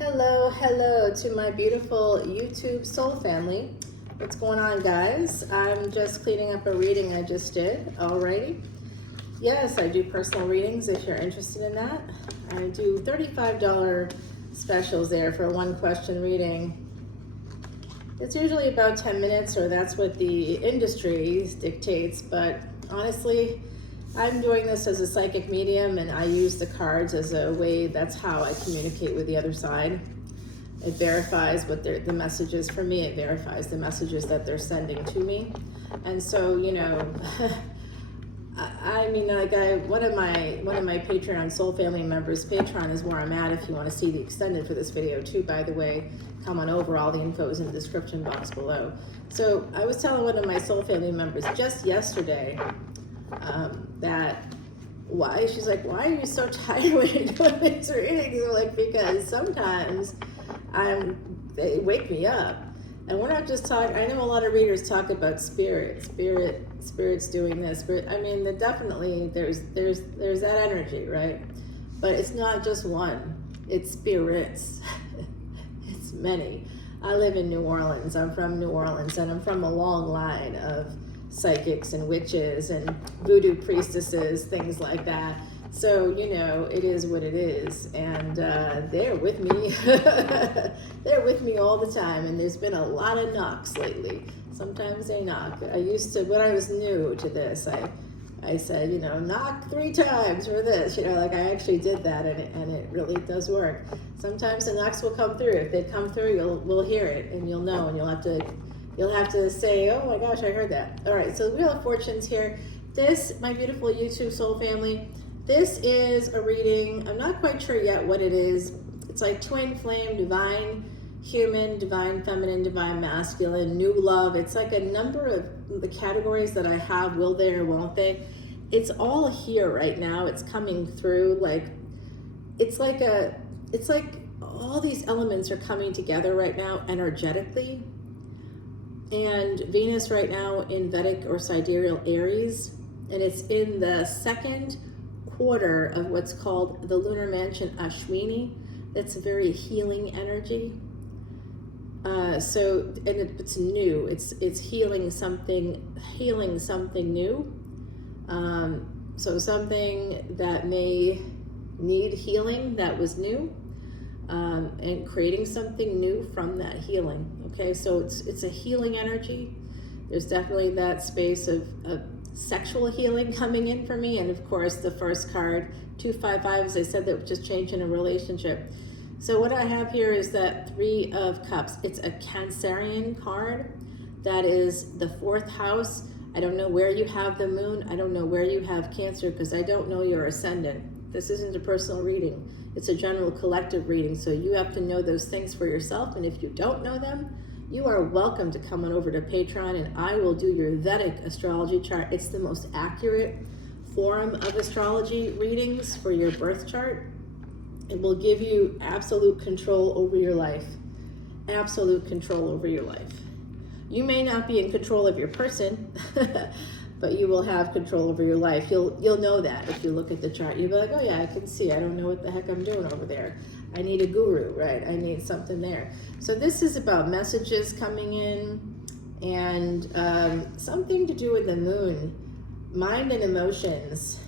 Hello to my beautiful YouTube soul family. What's going on, guys? I'm just cleaning up a reading I just did. Alrighty. Yes, I do personal readings if you're interested in that. I do $35 specials there for a one question reading. It's usually about 10 minutes, or that's what the industry dictates, but honestly, I'm doing this as a psychic medium, and I use the cards as a way, that's how I communicate with the other side. It verifies what the message is for me. It verifies the messages that they're sending to me. And so, you know, I mean, like one of my Patreon soul family members, Patreon is where I'm at if you want to see the extended for this video too, by the way. Come on over, all the info is in the description box below. So I was telling one of my soul family members just yesterday that she's like, why are you so tired when you're doing these readings? I'm like, because sometimes they wake me up. And we're not just talking, I know a lot of readers talk about spirits doing this. I mean, definitely there's that energy, right? But it's not just one, it's spirits. It's many. I live in New Orleans. I'm from New Orleans, and I'm from a long line of psychics and witches and voodoo priestesses, things like that. So, you know, it is what it is, and they're with me. They're with me all the time, and there's been a lot of knocks lately. Sometimes they knock. I used to, when I was new to this, I said, you know, knock 3 times for this, you know, like I actually did that, and it really does work. Sometimes the knocks will come through. If they come through, we'll hear it, and you'll know, and you'll have to say, oh my gosh, I heard that. All right, so the Wheel of Fortune's here. This, my beautiful YouTube soul family, this is a reading. I'm not quite sure yet what it is. It's like twin flame, divine human, divine feminine, divine masculine, new love. It's like a number of the categories that I have, will they or won't they. It's all here right now. It's coming through. It's like all these elements are coming together right now energetically. And Venus right now in Vedic or sidereal Aries, and it's in the second quarter of what's called the lunar mansion Ashwini. That's a very healing energy. It's new. It's healing something new. So something that may need healing that was new, and creating something new from that healing. Okay, so it's a healing energy. There's definitely that space of sexual healing coming in for me, and of course the first card 255, as I said, that was just changing a relationship. So what I have here is that 3 of Cups. It's a Cancerian card. That is the 4th house. I don't know where you have the moon. I don't know where you have Cancer, because I don't know your ascendant. This isn't a personal reading. It's a general collective reading, so you have to know those things for yourself, and if you don't know them, you are welcome to come on over to Patreon, and I will do your Vedic astrology chart. It's the most accurate form of astrology readings for your birth chart. It will give you absolute control over your life. Absolute control over your life. You may not be in control of your person, but you will have control over your life. You'll know that if you look at the chart. You'll be like, oh yeah, I can see. I don't know what the heck I'm doing over there. I need a guru, right? I need something there. So this is about messages coming in, and something to do with the moon, mind and emotions,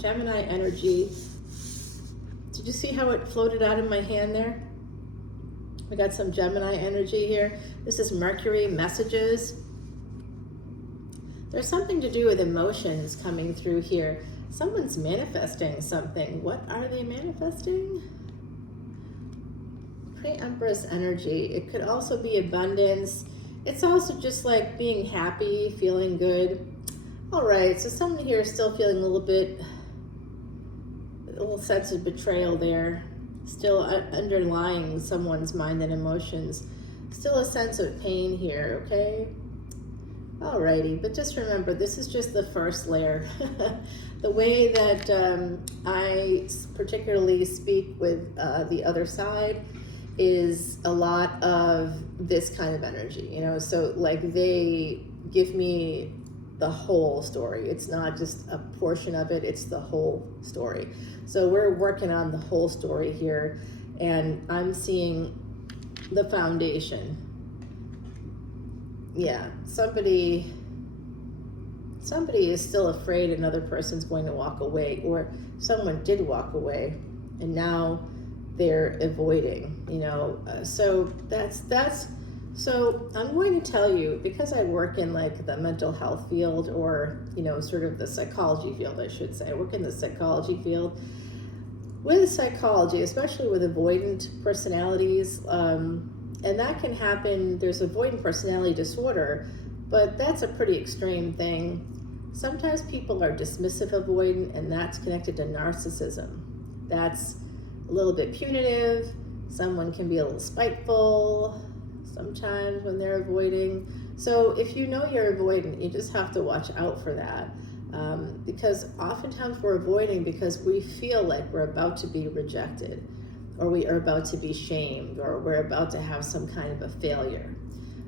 Gemini energy. Did you see how it floated out of my hand there? We got some Gemini energy here. This is Mercury, messages. There's something to do with emotions coming through here. Someone's manifesting something. What are they manifesting? Pre-Empress energy. It could also be abundance. It's also just like being happy, feeling good. All right, so someone here is still feeling a little sense of betrayal there. Still underlying someone's mind and emotions. Still a sense of pain here, okay? Alrighty, but just remember, this is just the first layer. The way that I particularly speak with the other side is a lot of this kind of energy, you know, so like they give me the whole story. It's not just a portion of it, it's the whole story. So we're working on the whole story here. and I'm seeing the foundation. Yeah, somebody is still afraid another person's going to walk away, or someone did walk away and now they're avoiding, so so I'm going to tell you, because I work in like the mental health field, or sort of the psychology field, I should say. I work in the psychology field. With psychology, especially with avoidant personalities, and that can happen. There's avoidant personality disorder, but that's a pretty extreme thing. Sometimes people are dismissive avoidant, and that's connected to narcissism. That's a little bit punitive. Someone can be a little spiteful sometimes when they're avoiding. So if you know you're avoidant, you just have to watch out for that. Because oftentimes we're avoiding because we feel like we're about to be rejected, or we are about to be shamed, or we're about to have some kind of a failure.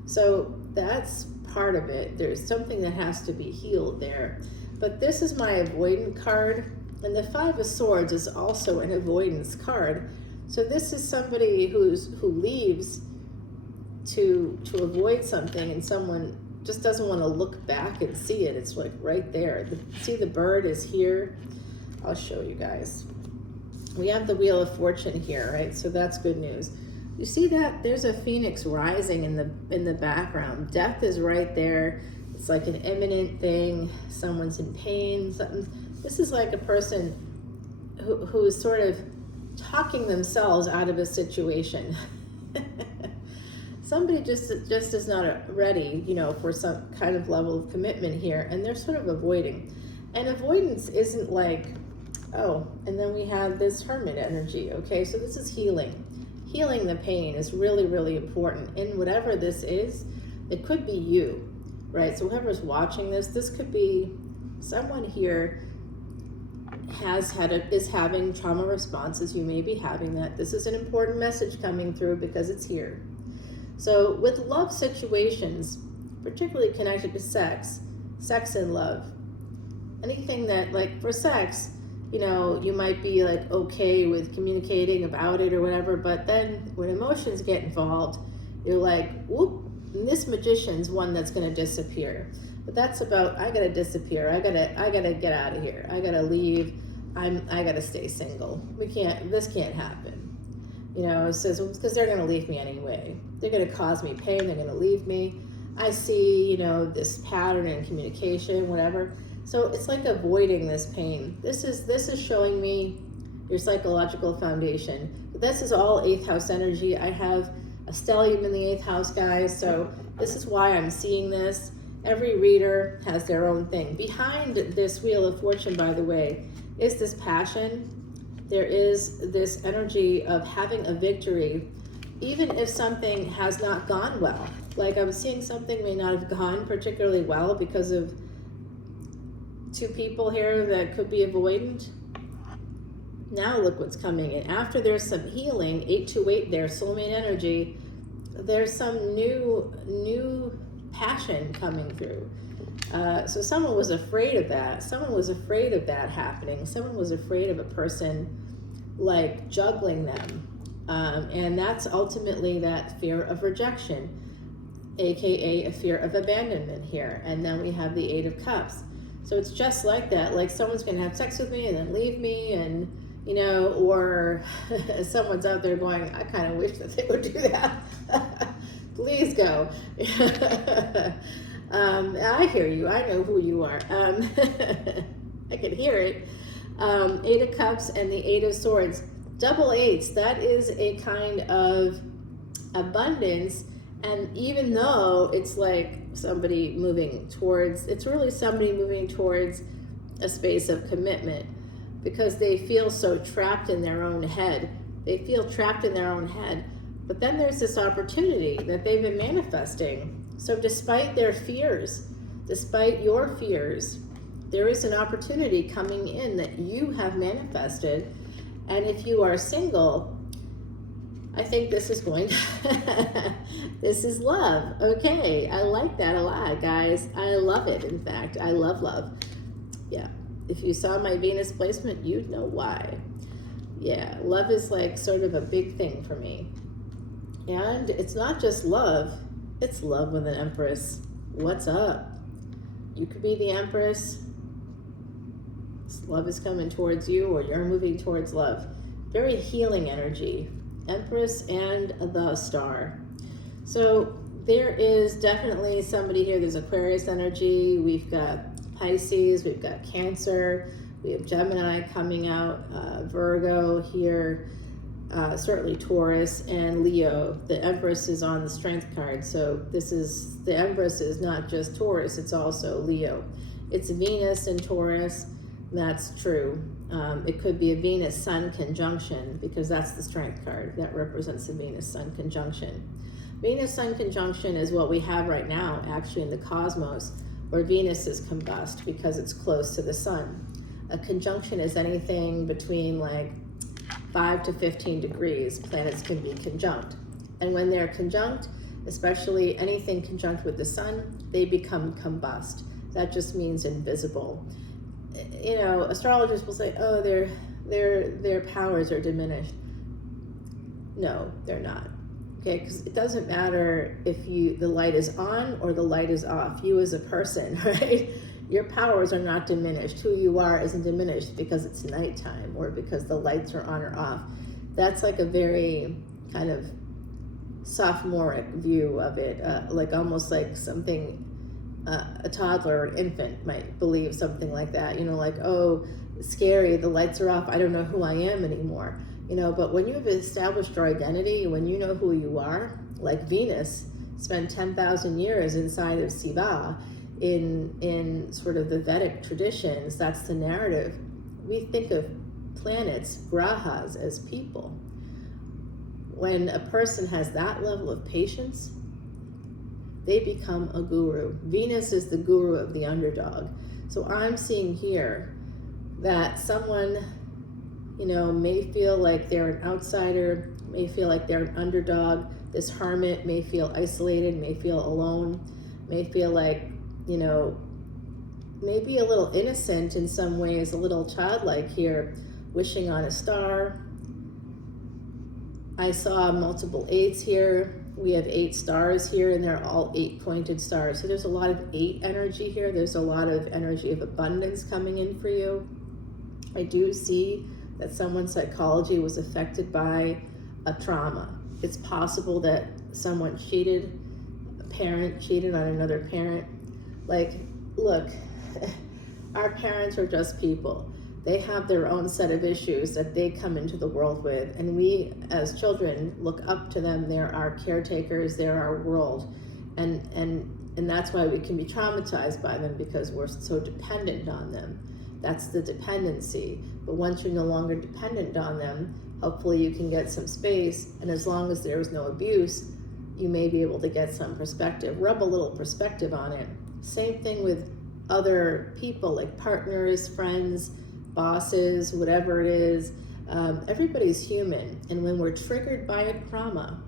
So that's part of it. There's something that has to be healed there. But this is my avoidant card, and the Five of Swords is also an avoidance card. So this is somebody who leaves to avoid something, and someone just doesn't want to look back and see it. It's like right there. See, the bird is here. I'll show you guys. We have the Wheel of Fortune here, right? So that's good news. You see that? There's a phoenix rising in the background. Death is right there. It's like an imminent thing. Someone's in pain. This is like a person who's sort of talking themselves out of a situation. Somebody just is not ready, for some kind of level of commitment here, and they're sort of avoiding. And avoidance isn't like, oh, and then we have this Hermit energy, okay? So this is healing. Healing the pain is really, really important. And whatever this is, it could be you, right? So whoever's watching this could be someone here is having trauma responses. You may be having that. This is an important message coming through because it's here. So with love situations, particularly connected to sex and love, anything that, like for sex, you might be like okay with communicating about it or whatever, but then when emotions get involved, you're like, whoop, and this Magician's one that's going to disappear. But that's about, I got to disappear. I got to get out of here. I got to leave. I got to stay single. This can't happen. It says, because they're going to leave me anyway. They're going to cause me pain. They're going to leave me. I see, this pattern in communication, whatever. So it's like avoiding this pain. This is showing me your psychological foundation. This is all 8th house energy. I have a stellium in the 8th house, guys. So this is why I'm seeing this. Every reader has their own thing. Behind this Wheel of Fortune, by the way, is this passion. There is this energy of having a victory, even if something has not gone well. Like I'm seeing something may not have gone particularly well because of two people here that could be avoidant. Now look what's coming in. After there's some healing, 828 there, soulmate energy, there's some new passion coming through. So someone was afraid of that. Someone was afraid of that happening. Someone was afraid of a person like juggling them. And that's ultimately that fear of rejection, aka a fear of abandonment here. And then we have the 8 of Cups. So it's just like that. Like someone's going to have sex with me and then leave me, and or someone's out there going, I kind of wish that they would do that. Please go. I hear you. I know who you are. I can hear it. 8 of Cups and the 8 of Swords. Double 8s. That is a kind of abundance. And even though it's like somebody moving towards, it's really somebody moving towards a space of commitment because they feel so trapped in their own head. They feel trapped in their own head. But then there's this opportunity that they've been manifesting. So despite their fears, despite your fears, there is an opportunity coming in that you have manifested. And if you are single, I think this is going to, this is love. Okay, I like that a lot, guys. I love it, in fact. I love love. Yeah, if you saw my Venus placement, you'd know why. Yeah, love is like sort of a big thing for me. And it's not just love, it's love with an Empress. What's up? You could be the Empress. Love is coming towards you, or you're moving towards love. Very healing energy. Empress and the Star. So there is definitely somebody here. There's Aquarius energy. We've got Pisces. We've got Cancer. We have Gemini coming out. Virgo here. Certainly Taurus and Leo. The Empress is on the Strength card. So the Empress is not just Taurus. It's also Leo. It's Venus in Taurus. That's true. It could be a Venus-Sun conjunction, because that's the Strength card. That represents the Venus-Sun conjunction. Venus-Sun conjunction is what we have right now, actually, in the cosmos, where Venus is combust because it's close to the Sun. A conjunction is anything between like 5 to 15 degrees. Planets can be conjunct. And when they're conjunct, especially anything conjunct with the Sun, they become combust. That just means invisible. You know, astrologers will say, oh, their powers are diminished. No, they're not. Okay, because it doesn't matter if the light is on or the light is off. You as a person, right? Your powers are not diminished. Who you are isn't diminished because it's nighttime or because the lights are on or off. That's like a very kind of sophomoric view of it, like almost like something a toddler or an infant might believe, something like that. You know, like, oh, scary, the lights are off, I don't know who I am anymore. You know, but when you've established your identity, when you know who you are, like Venus spent 10,000 years inside of Siva in sort of the Vedic traditions, that's the narrative. We think of planets, grahas, as people. When a person has that level of patience, they become a guru. Venus is the guru of the underdog. So I'm seeing here that someone, you know, may feel like they're an outsider, may feel like they're an underdog. This hermit may feel isolated, may feel alone, may feel like, you know, maybe a little innocent in some ways, a little childlike here, wishing on a star. I saw multiple 8s here. We have 8 stars here, and they're all 8-pointed stars. So there's a lot of 8 energy here. There's a lot of energy of abundance coming in for you. I do see that someone's psychology was affected by a trauma. It's possible that someone cheated, a parent cheated on another parent. Like, look, our parents are just people. They have their own set of issues that they come into the world with, and we as children look up to them. They're our caretakers, they're our world, and that's why we can be traumatized by them, because we're so dependent on them. That's the dependency. But once you're no longer dependent on them, hopefully you can get some space, and as long as there is no abuse, you may be able to get some perspective, rub a little perspective on it. Same thing with other people, like partners, friends, bosses, whatever it is. Everybody's human, and when we're triggered by a trauma,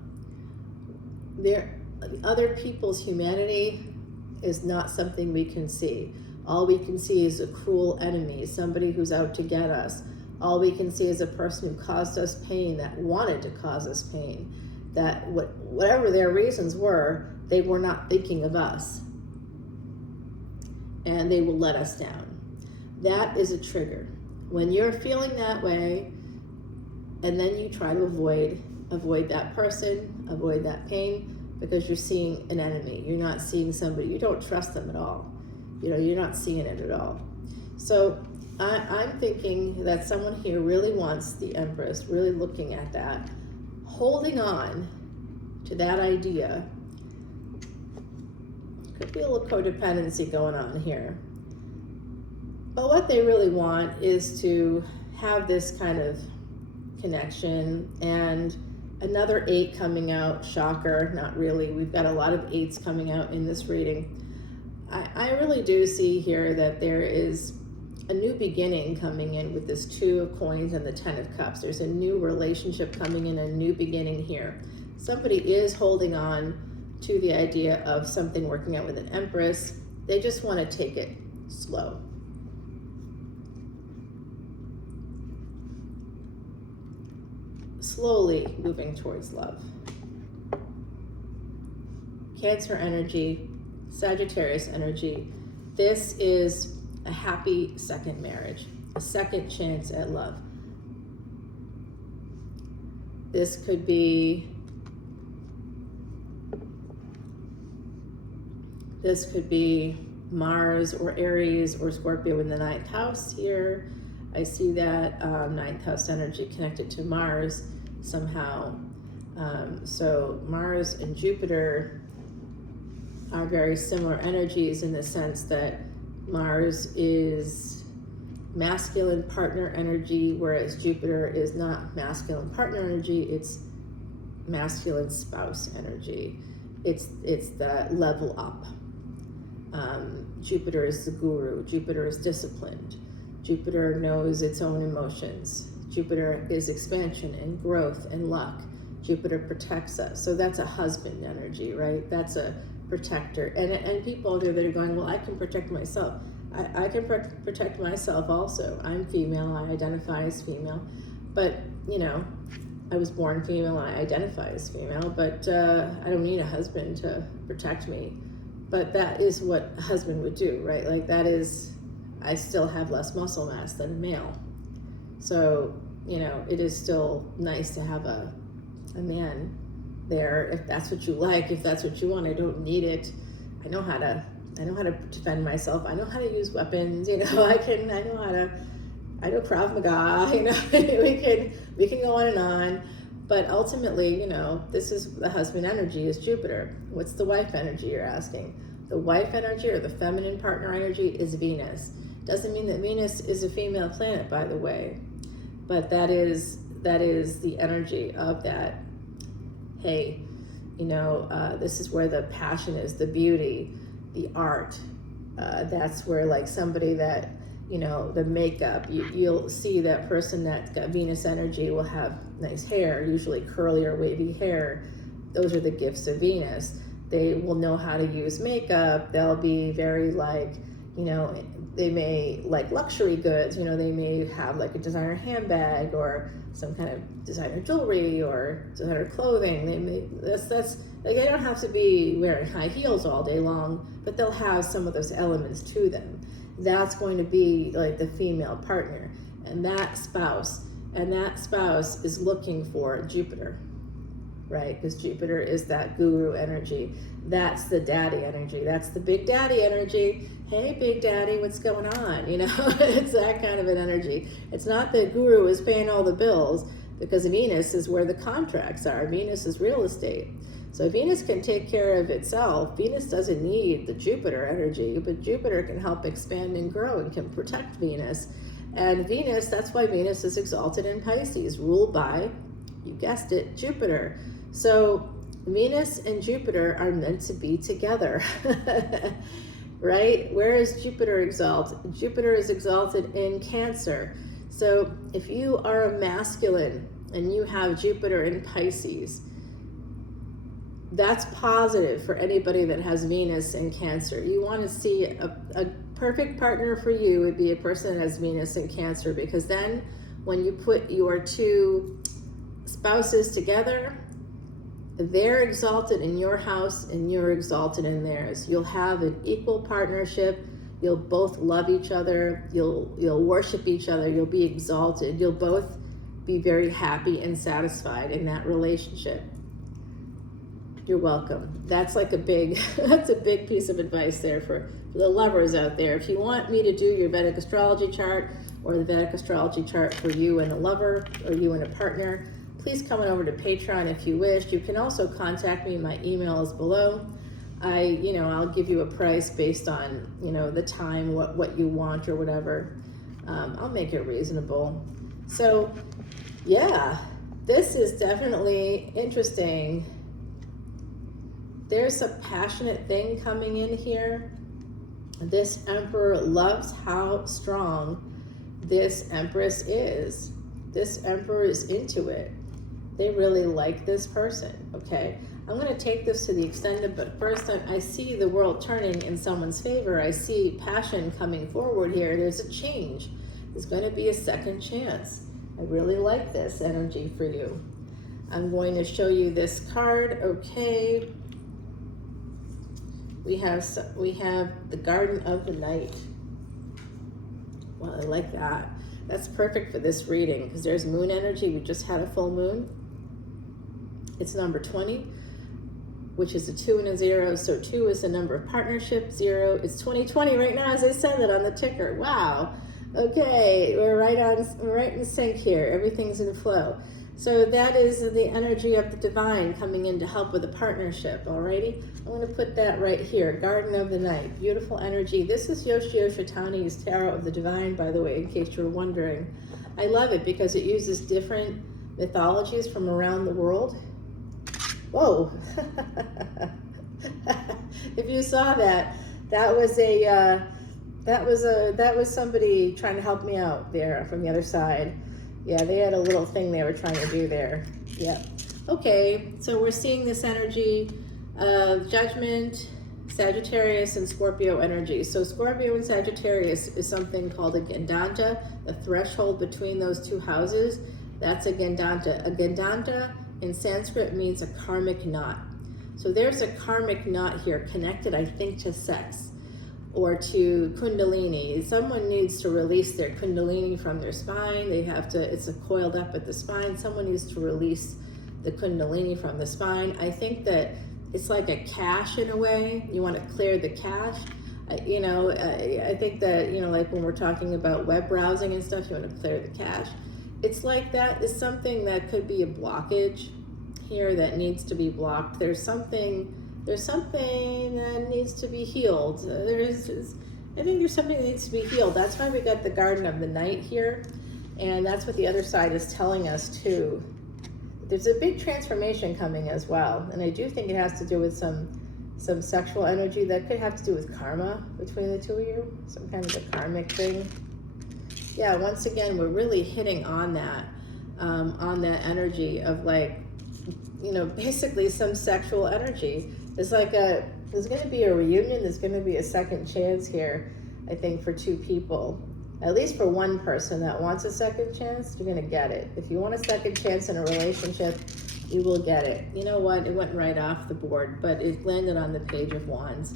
other people's humanity is not something we can see. All we can see is a cruel enemy, somebody who's out to get us. All we can see is a person who caused us pain, that wanted to cause us pain, that whatever their reasons were, they were not thinking of us, and they will let us down. That is a trigger. When you're feeling that way, and then you try to avoid that person, avoid that pain, because you're seeing an enemy. You're not seeing somebody, you don't trust them at all. You know, you're not seeing it at all. So I'm thinking that someone here really wants the Empress, really looking at that, holding on to that idea. Could be a little codependency going on here. But what they really want is to have this kind of connection. And another 8 coming out, shocker, not really. We've got a lot of 8s coming out in this reading. I really do see here that there is a new beginning coming in with this 2 of coins and the 10 of cups. There's a new relationship coming in, a new beginning here. Somebody is holding on to the idea of something working out with an Empress. They just want to take it slow. slowly moving towards love. Cancer energy, Sagittarius energy. This is a happy second marriage, a second chance at love. This could be Mars or Aries or Scorpio in the 9th house here. I see that 9th house energy connected to Mars somehow. So Mars and Jupiter are very similar energies in the sense that Mars is masculine partner energy, whereas Jupiter is not masculine partner energy, it's masculine spouse energy. It's the level up. Jupiter is the guru. Jupiter is disciplined. Jupiter knows its own emotions. Jupiter is expansion and growth and luck. Jupiter protects us. So that's a husband energy, right? That's a protector. And people out there that are going, well, I can protect myself. I can protect myself also. I'm female. I identify as female. But, you know, I was born female. I identify as female. But I don't need a husband to protect me. But that is what a husband would do, right? Like that is, I still have less muscle mass than a male. So, you know, it is still nice to have a man there if that's what you like, if that's what you want. I don't need it. I know how to defend myself. I know how to use weapons, you know, I know Krav Maga, you know, we can go on and on. But ultimately, you know, this is the husband energy is Jupiter. What's the wife energy, you're asking? The wife energy or the feminine partner energy is Venus. Doesn't mean that Venus is a female planet, by the way. But that is the energy of that, hey, you know, this is where the passion is, the beauty, the art. That's where like somebody that, you know, the makeup, you'll see that person that's got Venus energy will have nice hair, usually curly or wavy hair. Those are the gifts of Venus. They will know how to use makeup. They'll be very like, you know, they may like luxury goods, you know, they may have like a designer handbag or some kind of designer jewelry or designer clothing. They may, that's like, they don't have to be wearing high heels all day long, but they'll have some of those elements to them. That's going to be like the female partner, and that spouse is looking for Jupiter, right? Because Jupiter is that guru energy. That's the daddy energy. That's the big daddy energy. Hey, big daddy, what's going on? You know, it's that kind of an energy. It's not that guru is paying all the bills, because Venus is where the contracts are. Venus is real estate. So Venus can take care of itself. Venus doesn't need the Jupiter energy, but Jupiter can help expand and grow and can protect Venus. And Venus, that's why Venus is exalted in Pisces, ruled by, you guessed it, Jupiter. So Venus and Jupiter are meant to be together, right? Where is Jupiter exalted? Jupiter is exalted in Cancer. So if you are a masculine and you have Jupiter in Pisces, that's positive for anybody that has Venus in Cancer. You want to see a perfect partner for you would be a person that has Venus in Cancer, because then when you put your two spouses together, they're exalted in your house and you're exalted in theirs. You'll have an equal partnership. You'll both love each other. You'll worship each other. You'll be exalted. You'll both be very happy and satisfied in that relationship. You're welcome. That's like that's a big piece of advice there for the lovers out there. If you want me to do your Vedic astrology chart or the Vedic astrology chart for you and a lover or you and a partner, please come on over to Patreon if you wish. You can also contact me. My email is below. I'll give you a price based on, the time, what you want or whatever. I'll make it reasonable. So yeah, this is definitely interesting. There's a passionate thing coming in here. This Emperor loves how strong this Empress is. This Emperor is into it. They really like this person, okay? I'm going to take this to the extended, but first I see the world turning in someone's favor. I see passion coming forward here. There's a change. There's going to be a second chance. I really like this energy for you. I'm going to show you this card. Okay. We have the Garden of the Night. Well, I like that. That's perfect for this reading because there's moon energy. We just had a full moon. It's number 20, which is a 2 and a 0. So 2 is the number of partnership. 0 is 2020 right now, as I said it on the ticker. Wow. Okay, we're right in sync here. Everything's in flow. So that is the energy of the divine coming in to help with a partnership. Alrighty, I'm going to put that right here. Garden of the Night, beautiful energy. This is Yoshio Shitani's Tarot of the Divine, by the way, in case you're wondering. I love it because it uses different mythologies from around the world. Whoa! If you saw that, that was somebody trying to help me out there from the other side. Yeah, they had a little thing they were trying to do there. Yep. Okay, so we're seeing this energy of Judgment, Sagittarius, and Scorpio energy. So Scorpio and Sagittarius is something called a Gandanta, the threshold between those two houses. That's a Gandanta. A Gandanta in Sanskrit means a karmic knot. So there's a karmic knot here connected, I think, to sex or to Kundalini. Someone needs to release their Kundalini from their spine. They have to, it's coiled up at the spine. Someone needs to release the Kundalini from the spine. I think that it's like a cache in a way. You want to clear the cache. I think that, like when we're talking about web browsing and stuff, you want to clear the cache. It's like that is something that could be a blockage here that needs to be blocked. There's something that needs to be healed. I think there's something that needs to be healed. That's why we got the Garden of the Night here. And that's what the other side is telling us too. There's a big transformation coming as well. And I do think it has to do with some sexual energy that could have to do with karma between the two of you. Some kind of a karmic thing. Yeah, once again, we're really hitting on that energy of basically some sexual energy. There's going to be a reunion. There's going to be a second chance here, I think, for two people. At least for one person that wants a second chance, you're going to get it. If you want a second chance in a relationship, you will get it. You know what? It went right off the board, but it landed on the Page of Wands.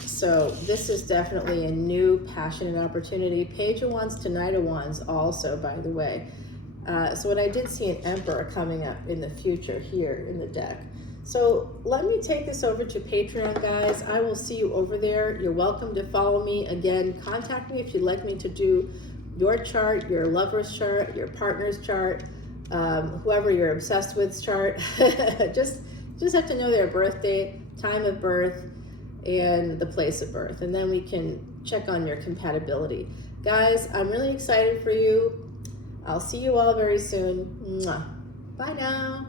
So this is definitely a new passionate opportunity. Page of Wands to Knight of Wands also, by the way. So when I did see an Emperor coming up in the future here in the deck. So let me take this over to Patreon, guys. I will see you over there. You're welcome to follow me. Again, contact me if you'd like me to do your chart, your lover's chart, your partner's chart, whoever you're obsessed with chart. just have to know their birth date, time of birth, and the place of birth. And then we can check on your compatibility. Guys, I'm really excited for you. I'll see you all very soon. Mwah. Bye now.